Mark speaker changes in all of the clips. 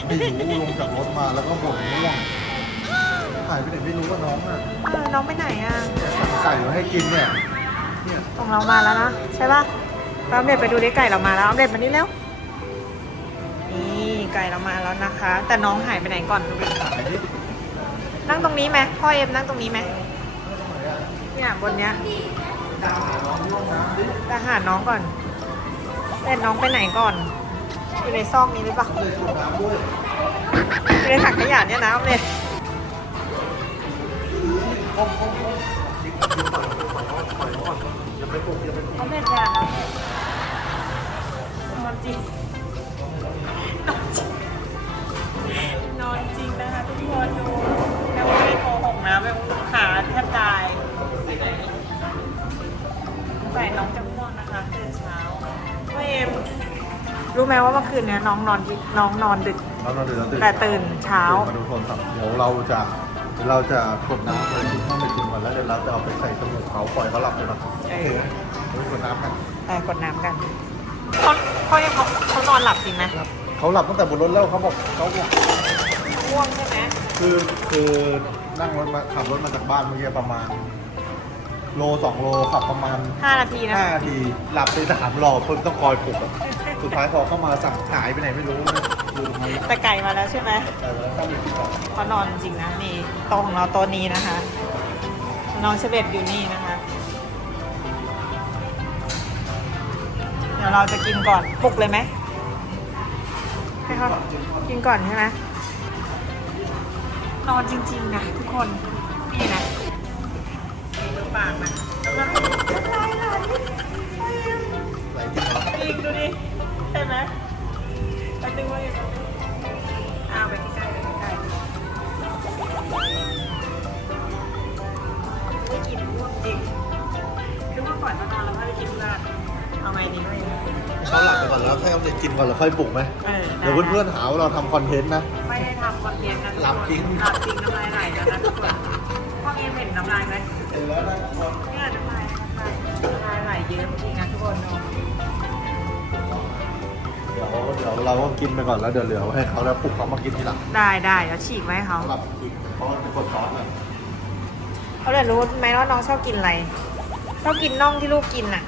Speaker 1: ไม่รู้ลงจากรถมาแล้วก็บ่นง่วงหายไปไหนไม่รู้ว่าน้องอ่ะ
Speaker 2: น้องไปไหนอ่ะ
Speaker 1: สั่งไก่มาให้กินเนี่ย
Speaker 2: ของเรามาแล้วนะใช่ป่ะออมเด็ดไปดูดิไก่เรามาแล้วออมเด็ดมานี่เร็วนี่ไก่เรามาแล้วนะคะ แต่น้องหายไปไหนก่อน
Speaker 1: หายดิ
Speaker 2: นั่งตรงนี้ไหมพ่อเอ็มนั่งตรงนี้ไหมเนี่ยบนเนี้ย
Speaker 1: ดาวหาน้องที่ห้องน้ำดิ
Speaker 2: แต่หาน้องก่อนแต่น้องไปไหนก่อนอยู่ในซอกนี้หรือเปล่า
Speaker 1: เลยกดน้ำด้วย
Speaker 2: อยู่ในถังขยะเนี่ยนะออมเด็ด
Speaker 1: ห้องกินก่อนปล่อยก่อนอย่าไปปลุกอย่าไปปลุก
Speaker 2: ออมเด็ดอย่านะนอนจริงนอนจริงนะคะทุกคนดูแม่ไม่ได้โกหกนะแม่ขาแทบตายใส่น้องจะง่วงนะคะตื่นเช้าพ่อเอ็มรู้ไหมว่าเมื่อคืนเนี้ยน้องนอนดึก
Speaker 1: เรานอนดึก
Speaker 2: แต่ตื่นเช้า
Speaker 1: มาดูโทรศัพท์เดี๋ยวเราจะกดน้ำเลยที่ห้องไปกินก่อนแล้วเดี๋ยวเราจะเอาไปใส่จมูกเขาปล่อยเขาหลับเลยนะโอเคเรากดน้ำกัน
Speaker 2: ไปกดน้ำกันเขานอนหลับจริงไหม
Speaker 1: เขาหลับตั้งแต่บนรถแล้วเขาบอกเขาบอก
Speaker 2: ง่วงใช่ไหม
Speaker 1: คือนั่งรถมาขับรถมาจากบ้านเมื่อกี้ประมาณโล2 โลขับประมาณ
Speaker 2: 5 นาทีนะ
Speaker 1: 5 นาทีหลับไป3 รอบเพิ่งต้องคอยปลุกอะสุดท้ายพอเข้ามาสั่งหายไปไหนไม่รู้นะดูทำไม
Speaker 2: แต่ไก่มาแล้วใช่ไหม
Speaker 1: แต่แล้วต้องมีกินก่อน
Speaker 2: เขานอนจริงนะนี่โต๊ะของเราโต๊ะนี้นะคะน้องเชเบตอยู่นี่นะคะเดี๋ยวเราจะกินก่อนปลุกเลยไหมให้เขากินก่อนใช่ไหมนอนจริงๆนะทุกคนนี่นะดูปากนะแล้วก็
Speaker 1: ไหลจริงเหรอ
Speaker 2: จริงดูดิเห็นไหมแป๊บนึงว่าอยู่เอาไปใกล้ๆไปใกล้ๆไม่กินร่วงจริงคือเมื่อก่อนมานอนแล้วไม่ได้กินเพื่อนเอาไงดีไม่
Speaker 1: เขาหลับไปก่อนแล้วให้เอาเด็กกินก่อนแล้วค่อยปลุกไหม
Speaker 2: ได้
Speaker 1: เดี๋ยวเพื่อนๆหาว่าเราทำคอนเทนต์นะ
Speaker 2: ไม่ได้ทำคอนเทนต์นะทุกคน
Speaker 1: หลับจริง
Speaker 2: หลับจริงน้ำลายไหลแล้วนะทุกคนพ่อเอ็มเห็นน้ำลายไหม
Speaker 1: เห็นแล้วนะทุกคน
Speaker 2: เนี่ยน้ำลายไหลเยอะจริงนะทุกคนเนาะ
Speaker 1: เดี๋ยวเราก็กินไปก่อนแล้วเดี๋ยวเหลือไว้ให้เขาแล้วปลุกเขามากินทีหลัง
Speaker 2: ได้แล้วฉีกไว้ให้เขา
Speaker 1: เขาหลับกินเพราะว่าเป็นคนซอสอ่ะ
Speaker 2: เขาเลยรู้ไหมว่าน้องชอบกินอะไรชอบกินน่องที่ลูกกินน่ะ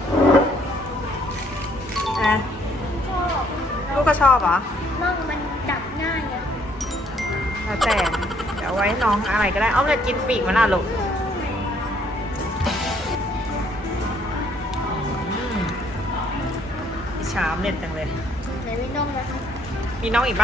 Speaker 2: นะ
Speaker 3: ชอบ
Speaker 2: ลูกก็ชอบเหรอ
Speaker 3: น่องมันจับง่ายอะ
Speaker 2: แล้วแต่เดี๋ยวไว้ให้น้องอะไรก็ได้อ้อมเลยกินปีกมันล่ะลูกอิจฉาออมเล็ตจังเลย
Speaker 3: ไหนไม่น่องนะ
Speaker 2: มีน้องอีกปะ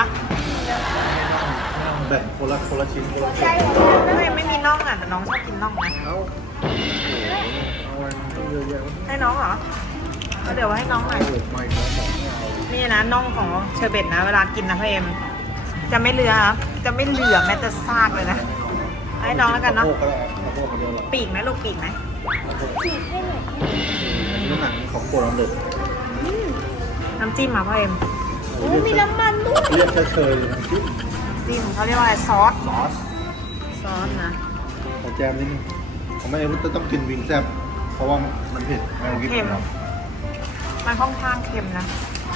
Speaker 1: แบ่งคนละชิ้นคนละ
Speaker 3: ใจ
Speaker 1: ชิ้น
Speaker 3: หัวใจ
Speaker 2: ไม่มีน่องอ่ะแต่น้องชอบกินน่องนะ
Speaker 1: เอาเอาเยอะแยะ
Speaker 2: ให้น้องเหรอก็เดี๋ยวไว้ให้น้องหน่อย
Speaker 1: ไม่ครับบอกไม่เอา
Speaker 2: นี่นะน่องของเชอร์เบตนะเวลากินนะพ่อเอ็มจะไม่เหลือครับจะไม่เหลือแม้แต่ซากเลยนะให้น้องแล้วกันเนาะ
Speaker 1: สะโพกก็ได้สะโพกก็ได้หรอ
Speaker 2: ปีกไหมลูกปีกไหม
Speaker 3: ฉีกให้หน่อย
Speaker 1: น้ำหนังของโปรดเด็ด
Speaker 2: น้ำจิ้มมาพ่อเอ็ม
Speaker 3: โอ้มีน้ำมันด้วย
Speaker 1: เรียกเฉยๆเลยน้ำจิ้ม
Speaker 2: จิ้มเขาเรียกว่าอะไรซอส
Speaker 1: ซอส
Speaker 2: ซอสนะ
Speaker 1: ขอแจมนิดนึงผมไม่รู้จะต้องกินวิงแซ่บเพราะว่ามันเผ็ดไม่เอากิน
Speaker 2: เค็ม
Speaker 1: แล้ว
Speaker 2: มันค่อนข้างเค็มนะ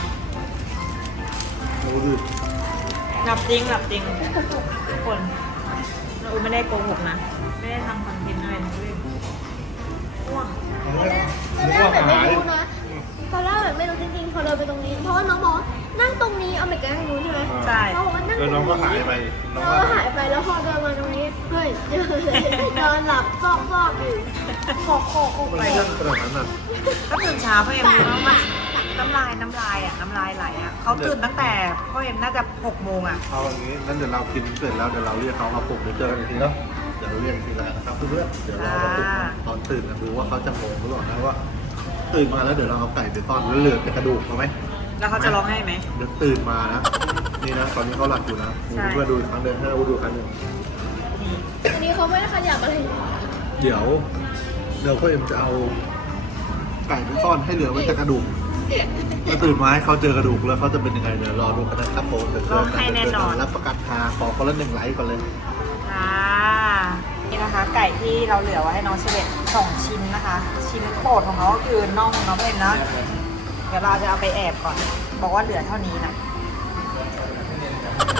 Speaker 1: รู้ดิ
Speaker 2: หลับจริงทุกคนเราไม่ได้โกหกนะไม่ได้ทำคอนเทนต์อะไรนะเว้ยง่วง
Speaker 3: ตอนแรกแบบไม่รู้นะตอนแรกแบบไม่รู้จริงๆพอเดินไปตรงนี้ เพราะว่าน้องบอกว่านั่งตรงนี้เอาไปแกล้งนู้นใช่ไหม
Speaker 2: ใช่
Speaker 3: น้องบอกว่านั่งต
Speaker 1: แล้
Speaker 3: ร
Speaker 1: ว
Speaker 3: ง
Speaker 1: น้องก็หาย
Speaker 3: นี้
Speaker 1: ไปน้อง
Speaker 3: น้อง
Speaker 1: ก็
Speaker 3: ก็หายไปแล้วพอเดินมาตรงนี้เฮ้ยเจอเลยนอนหลับซอกๆอยู่ขออก
Speaker 1: อะไร
Speaker 3: ไป
Speaker 1: กันขนาดนั้นอ่ะ
Speaker 2: ก็ตื่นเช้าพ่อเอ็มรู้ว่ามันน้ำลายอ่ะน้ำลายไหลอ่ะเขาตื่นตั้งแต่พ่อเอ็มน่าจะ6 โมงอ่ะ
Speaker 1: เอาอย่างนี้งั้นเดี๋ยวเรากินเสร็จแล้วเดี๋ยวเราเรียกเขามาปลุกเดี๋ยวเจอกันอีกทีเนาะเดี๋ยวเราเรียกอีกทีแล้วนะครับเพื่อนๆเดี๋ยวเรามาปลุกตอนตื่นกันดูว่าเขาจะงงหรือเปล่านะว่า ตื่นมาแล้วเดี๋ยวเราเอาไก่ไปซ่อนแล้วเหลือแต่กระดูกเขาไหม
Speaker 2: แล้วเขาจะร้องให้ไหม
Speaker 1: เดี๋ยวตื่นมานะนี่นะตอนนี้เขาหลับอยู่นะ
Speaker 2: ใช่
Speaker 1: เพื่อนๆดูอีกครั้งเดินให้เราดูอีกครั้งหนึ่ง
Speaker 3: อันนี้เขาไม่ได้ขยับอะไรเลย
Speaker 1: เดี๋ยวพ่อเอ็มจะเอาไก่ไปซ่อนให้เหลือไว้แต่กระดูกแล้วตื่นมาให้เขาเจอกระดูกแล้วเขาจะเป็นยังไงเดี๋ยวรอดูกันนะครับผมเดี๋ยวเจอกันรับประกันทาขอคนละ1 ไลค์ก่อนเลย
Speaker 2: อ่านี่นะคะ ไก่ที่เราเหลือไว้ให้น้องเชเวต2 ชิ้นนะคะ ชิ้นโปรดของเขาก็คือน่องของน้องเองนะเดี๋ยวเราจะเอาไปแอบก่อน บอกว่าเหลือเท่านี้นะ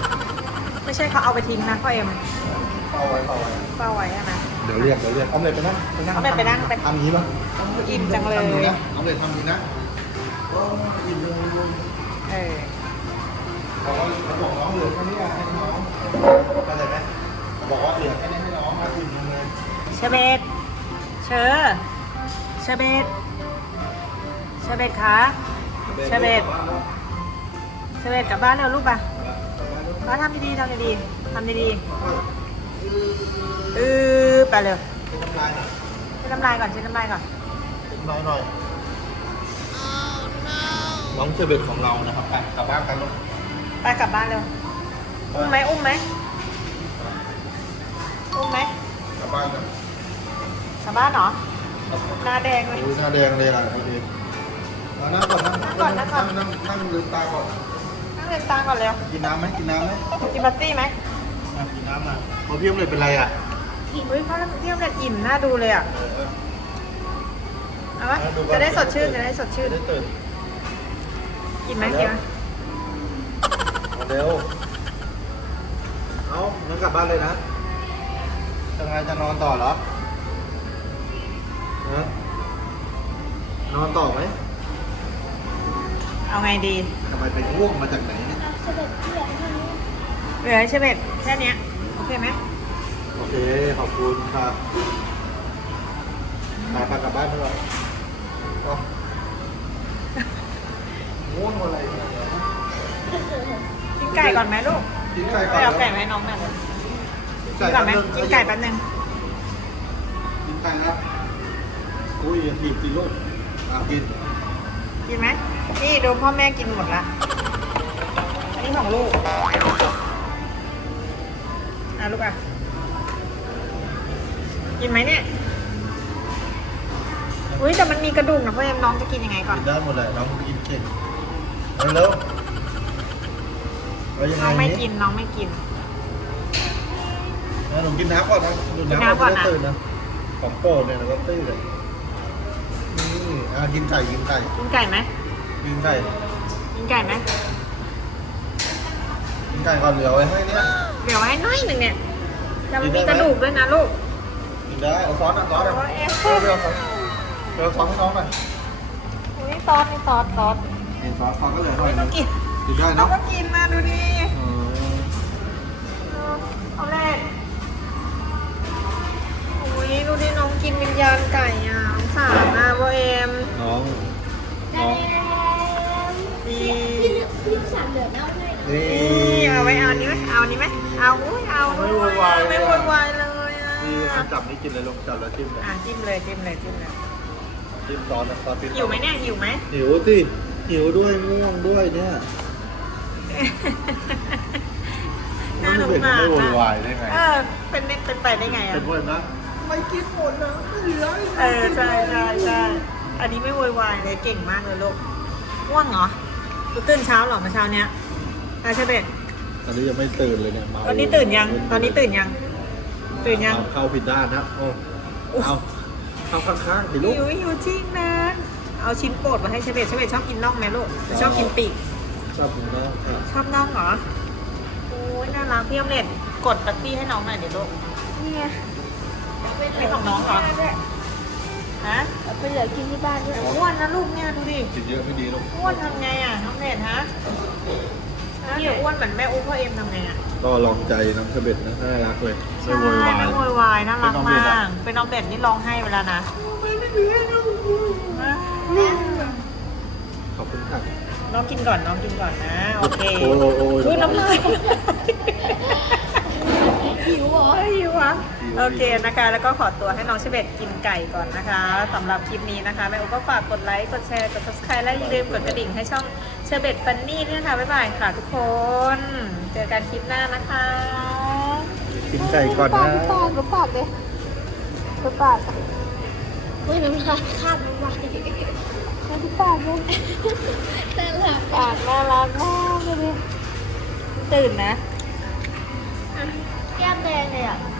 Speaker 2: ไม่ใช่เขาเอาไปทิ้งนะพ่อเอ็ม
Speaker 1: เฝ้าไว้
Speaker 2: เฝ้าไว้ใช่ไหม
Speaker 1: เดี๋ยวเรียกเอาเลยไปนั่ง
Speaker 2: เอาเลยไปนั่งไป
Speaker 1: ทำอย่างนี้ป่ะ
Speaker 2: อิ่มจังเลย
Speaker 1: ทำอย่างนี้นะเอาเลยทำอย่างนี้นะโอ้อิ่มเลย
Speaker 2: เออ
Speaker 1: บอกน้องเหลือแค่นี้ให้น้องเข้าใจไหมบอกว่าเหลือแค่นี้ให้น้องอิ่มเลย
Speaker 2: เชเบตเชเบตคะเชเบตกลับบ้านเร็วลูกป่ะก็ทำดีๆทำดีๆไปเร็ว
Speaker 1: กินน้ำลายหน่อย
Speaker 2: เช็ดน้ำลายก่อน
Speaker 1: กินน้อยหน่อยน้องเชอร์เบตของเรานะครับไปกลับบ้านกันลูก
Speaker 2: ไปกลับบ้านเร็วอุ้มไหม
Speaker 1: กลับบ้านกัน
Speaker 2: กลับบ้านเหรอหน้าแดงเลย
Speaker 1: โอ้ยหน้าแดงเลยอ่ะพอดีนั่งก่อนนั่งลืมตาก่อน
Speaker 2: นั่งเรียนตามก่อนเร็ว
Speaker 1: กินน้ำไหมกินน้ำไหม
Speaker 2: กินบัตตี้ไหม
Speaker 1: กินน้ำอ่ะพอพี่อมเลยเป็นไรอ่ะ
Speaker 2: อุ้ยพ่อเที่ยวเนี่ยอิ่มน่าดูเลยอ่ะเอาปะจะได้สดชื่น
Speaker 1: ได้ตื่น
Speaker 2: กินไหม
Speaker 1: เร็วเอางั้นกลับบ้านเลยนะจะไงจะนอนต่อเหรอฮะนอนต่อไหม
Speaker 2: เอาไงดี
Speaker 1: ทำไมเป็นง่วงมาจากไหนเนี่ย
Speaker 3: เสด็จเที่ยงเท่านี้
Speaker 2: เหลือเชเบตแค่เนี้ยโอเคไหม
Speaker 1: โอเคขอบคุณค่ะไปกลับบ้านเถอะง่วงอะไรเนี่ย
Speaker 2: กินไก่ก่อนไหมลูก
Speaker 1: กินไก่
Speaker 2: ไป
Speaker 1: ก่อน
Speaker 2: เอาไก่ไหมน้องแม่กินก่อนไหมกินไก่แป๊บนึง
Speaker 1: กินไก่นะอุ้ยอย่าถีบกินลูกกิน
Speaker 2: กินไหมนี่ดูพ่อแม่กินหมดละอันนี้ของลูกลูกอ่ะกินไหมเนี่ยอุ้ยแต่มันมีกระดูกนะพ่อเอ็มน้องจะกินยังไงก่อน
Speaker 1: กินได้หมดเลยน้องกินเก่งเร็วแล้วยังไง
Speaker 2: น้องไม่กินน้องไม่กิน
Speaker 1: หนูกินน้ำก่อนนะดูน้ำก่อนจะได้ตื่นนะของโปรดเนี่ยเราก็ตื่นเลยนี่กินไก่
Speaker 2: กินไก่ไหม
Speaker 1: กินไก่
Speaker 2: กินไก่ไหม
Speaker 1: กินไก่ก่อนเหลือไว้ให้เนี่ย
Speaker 2: เดี๋ยวให้น้อยหนึ่งเนี่ยแต่มันมีกระดูกด้วยนะลูก
Speaker 1: กินได้เอาซอสอ่ะซอสอ่ะ
Speaker 2: โอ้ย
Speaker 1: เดี๋ยวซอสให้น้องหน่อย
Speaker 2: นี่ซอส
Speaker 1: กินซอสก็เหลือหน่อย
Speaker 2: ต้องกิน
Speaker 1: กินได้
Speaker 2: น้อง
Speaker 1: เนาะ
Speaker 2: ก็กินนะดูดิเอาเลยอุ้ยดูดิน้องกินวิญญาณไก่อ่ะสงสารนะพ่อเอ็ม
Speaker 1: น้อง
Speaker 2: ดี
Speaker 3: พี่สั่งเหลือเอาให้
Speaker 1: นี่
Speaker 2: นี่เอาไว้เอาอันนี้ไหมเอาอันนี้ไหมเอาอุ้ยเอาด้วยไม่วุ่นวายเลยอ่ะ
Speaker 1: นี่จับนี่กินเลยลูกจับแล้วจิ้มเลย
Speaker 2: จิ้มเลยจิ้ม
Speaker 1: ซอสนะซอสพริก
Speaker 2: หิวไหมเนี่ยหิวไหม
Speaker 1: หิวสิหิวด้วยง่วงด้วยเนี่ย
Speaker 2: น่าสง
Speaker 1: เป็น
Speaker 2: สาร
Speaker 1: ไม่โว
Speaker 2: นะ
Speaker 1: ยวายได้ไง
Speaker 2: เป็นไปได้ไงอ่ะ
Speaker 1: เป็นด้วยนะไม่กินหมดนะไม่เหลือ
Speaker 2: ใช่อันนี้ไม่โวยวายเลยเก่งมากเลยลูกง่วงเหรอตื่นเช้าเหรอเมื่อเช้าเนี้ยใช่เบ็ด
Speaker 1: ตอนนี้ยังไม่ตื่นเลยเนี่ย
Speaker 2: ตอนนี้ตื่นยังตื่นยัง
Speaker 1: เข้าผิดด้านนะโอ้เอาข้างๆดิลูก
Speaker 2: หิวจริงนะเอาชิ้นโปรดมาให้เชเบตชอบกินน่องไหมลูกชอบกินปีก
Speaker 1: ชอบผมนะ
Speaker 2: ชอบน่องเหรอโอ้ยน่ารักพี่อมเล็ตกดปัตตี้ให้น้องหน่อยเดี๋ยวลูก
Speaker 3: นี่ไง
Speaker 2: เป็นของน้องเหรอฮะ
Speaker 3: เอาไปเหลือกินที่บ้านด้วย
Speaker 2: อ้วนนะลูกเนี่ยดูดิ
Speaker 1: กินเยอะไม่ดีลูก
Speaker 2: อ้วนทำไงอ่ะน้องเล็ตฮะเดี๋ยวอ้วนเหมือนแม่อุ้มพ่อเอ็มทำไงอ่ะ
Speaker 1: ก็ลองใจน้ำเสบ็ดนะน่ารักเลย
Speaker 2: ใช่ไม่โวยวายน่ารักมากเป็นน้องเล็ตนี่ร้องไห้เวลานะ
Speaker 1: ขอบคุณค่ะ
Speaker 2: น้องกินก่อนนะโอเค
Speaker 1: โอ้ย
Speaker 2: น้ำลาย
Speaker 3: หิวเหรอ
Speaker 2: หิวอ่ะโอเคนะคะแล้วก็ขอตัวให้น้องเชเบตกินไก่ก่อนนะคะสำหรับคลิปนี้นะคะแม่อุ๊ก็ฝากกดไลค์กดแชร์กด subscribe และอย่าลืมกดกระดิ่งให้ช่องเชเบตฟันนี่ด้วยนะคะบ๊ายบายค่ะทุกคนเจอกันคลิปหน้านะคะ
Speaker 1: กินไก่ก่อนนะ
Speaker 3: ปากเลยปากเฮ้ยน้ำลายข้ามน้ำลายปากเลยแต่ละ
Speaker 2: ปากน่ารักมากเลยตื่นนะ
Speaker 3: แก้มแดงเลยอ่ะ